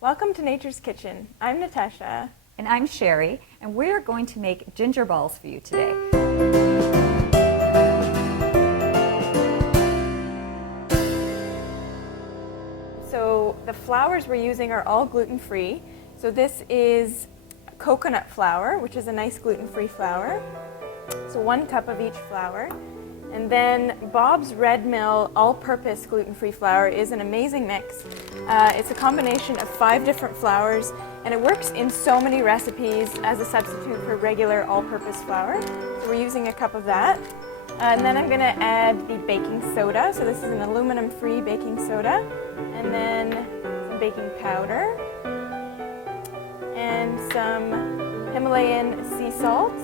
Welcome to Nature's Kitchen. I'm Natasha. And I'm Sherri, and we're going to make ginger balls for you today. So the flours we're using are all gluten-free. So this is coconut flour, which is a nice gluten-free flour. So 1 cup of each flour. And then Bob's Red Mill all-purpose gluten-free flour is an amazing mix. It's a combination of 5 different flours, and it works in so many recipes as a substitute for regular all-purpose flour. So we're using a cup of that. And then I'm going to add the baking soda. So this is an aluminum-free baking soda. And then some baking powder. And some Himalayan sea salt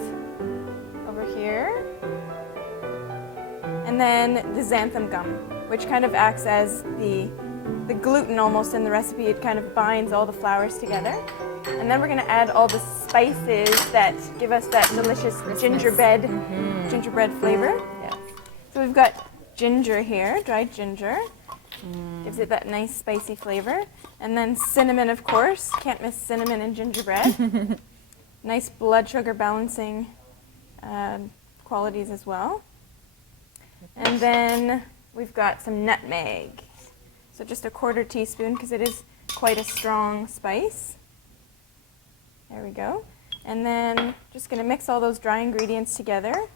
over here. And then the xanthan gum, which kind of acts as the gluten almost in the recipe. It kind of binds all the flours together. And then we're going to add all the spices that give us that delicious gingerbread flavor. Yes. So we've got ginger here, dried ginger. Gives it that nice spicy flavor. And then cinnamon, of course. Can't miss cinnamon in gingerbread. Nice blood sugar balancing qualities as well. And then we've got some nutmeg. So just a 1/4 teaspoon because it is quite a strong spice. There we go. And then just going to mix all those dry ingredients together.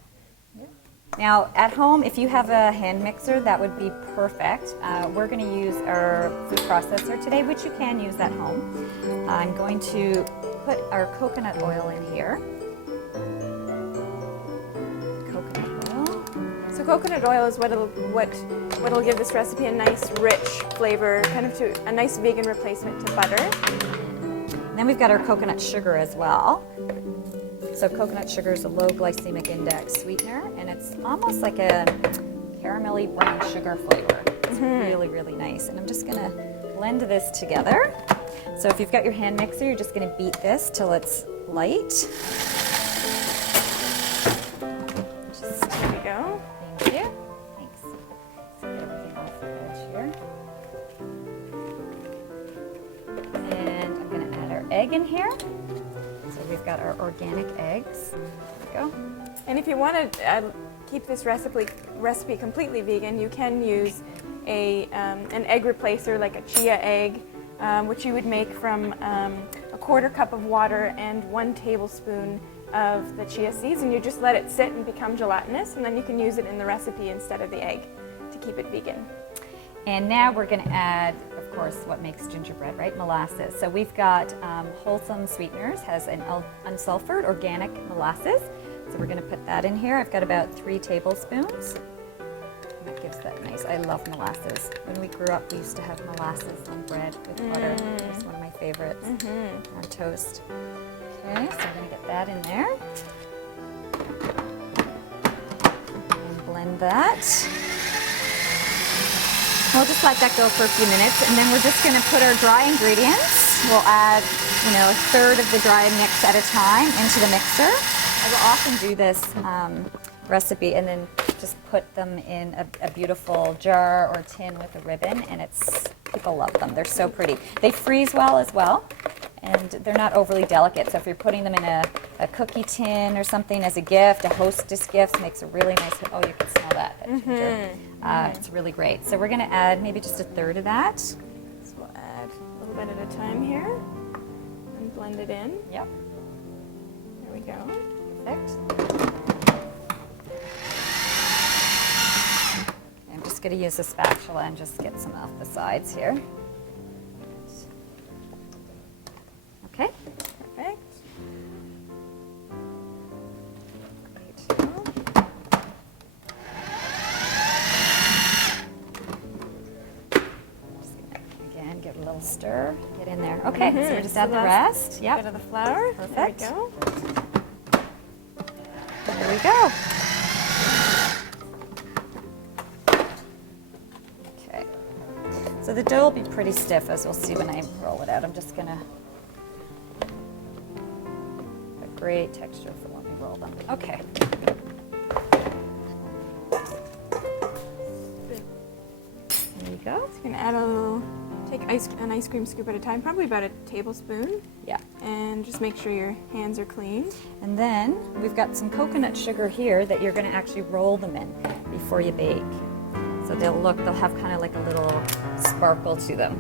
Now, at home, if you have a hand mixer, that would be perfect. We're going to use our food processor today, which you can use at home. I'm going to put our coconut oil in here. So coconut oil is what'll give this recipe a nice, rich flavor, kind of to a nice vegan replacement to butter. Then we've got our coconut sugar as well. So coconut sugar is a low glycemic index sweetener, and it's almost like a caramelly brown sugar flavor. It's really, really nice. And I'm just gonna blend this together. So if you've got your hand mixer, you're just gonna beat this till it's light. There we go. Thank you. Thanks. Let's get everything off the edge here. And I'm going to add our egg in here. So we've got our organic eggs. There we go. And if you want to keep this recipe completely vegan, you can use an egg replacer like a chia egg, which you would make from a 1/4 cup of water and 1 tablespoon of the chia seeds, and you just let it sit and become gelatinous, and then you can use it in the recipe instead of the egg to keep it vegan. And now we're going to add, of course, what makes gingerbread, right? Molasses. So we've got Wholesome Sweeteners, has an unsulfured organic molasses. So we're going to put that in here. I've got about 3 tablespoons. And that gives that nice, I love molasses. When we grew up, we used to have molasses on bread with butter. It's one of my favorites on toast. Okay, so I'm going to get that in there. And blend that. We'll just let that go for a few minutes, and then we're just going to put our dry ingredients. We'll add, a 1/3 of the dry mix at a time into the mixer. I will often do this recipe and then just put them in a beautiful jar or tin with a ribbon, and people love them. They're so pretty. They freeze well as well, and they're not overly delicate. So if you're putting them in a cookie tin or something as a gift, a hostess gift, makes a really nice, oh, you can smell that ginger. It's really great. So we're going to add maybe just a 1/3 of that. So we'll add a little bit at a time here and blend it in. Yep. There we go. Perfect. I'm just going to use a spatula and just get some off the sides here. Okay. Perfect. Again, give it a little stir. Get in there. Okay, so we just add the last rest. Yep. bit of the flour. Perfect. There we go. There we go. Okay. So the dough will be pretty stiff, as we'll see when I roll it out. I'm just gonna a great texture for when we roll them. Okay. There you go. Just gonna add a little Take an ice cream scoop at a time, probably about a tablespoon, Yeah. and just make sure your hands are clean. And then we've got some coconut sugar here that you're going to actually roll them in before you bake. So they'll have kind of like a little sparkle to them,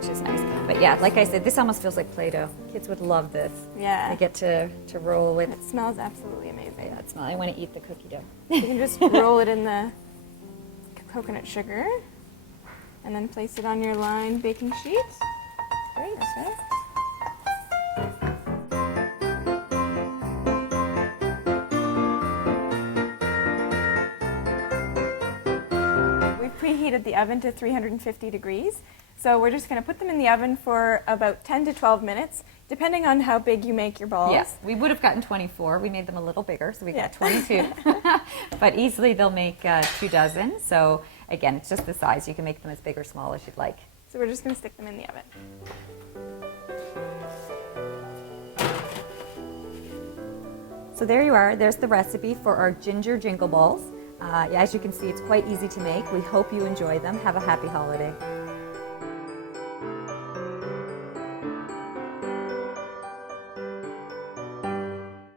which is nice. But yeah, like I said, this almost feels like Play-Doh. Kids would love this. Yeah. They get to roll with. It smells absolutely amazing. Yeah, it smells. I want to eat the cookie dough. You can just roll it in the coconut sugar and then place it on your lined baking sheet. Great. Perfect. We've preheated the oven to 350 degrees. So we're just going to put them in the oven for about 10 to 12 minutes, depending on how big you make your balls. Yes, we would have gotten 24. We made them a little bigger, so we got Yeah. 22. But easily they'll make 2 dozen. So again, it's just the size. You can make them as big or small as you'd like. So we're just going to stick them in the oven. So there you are. There's the recipe for our ginger jingle balls. As you can see, it's quite easy to make. We hope you enjoy them. Have a happy holiday.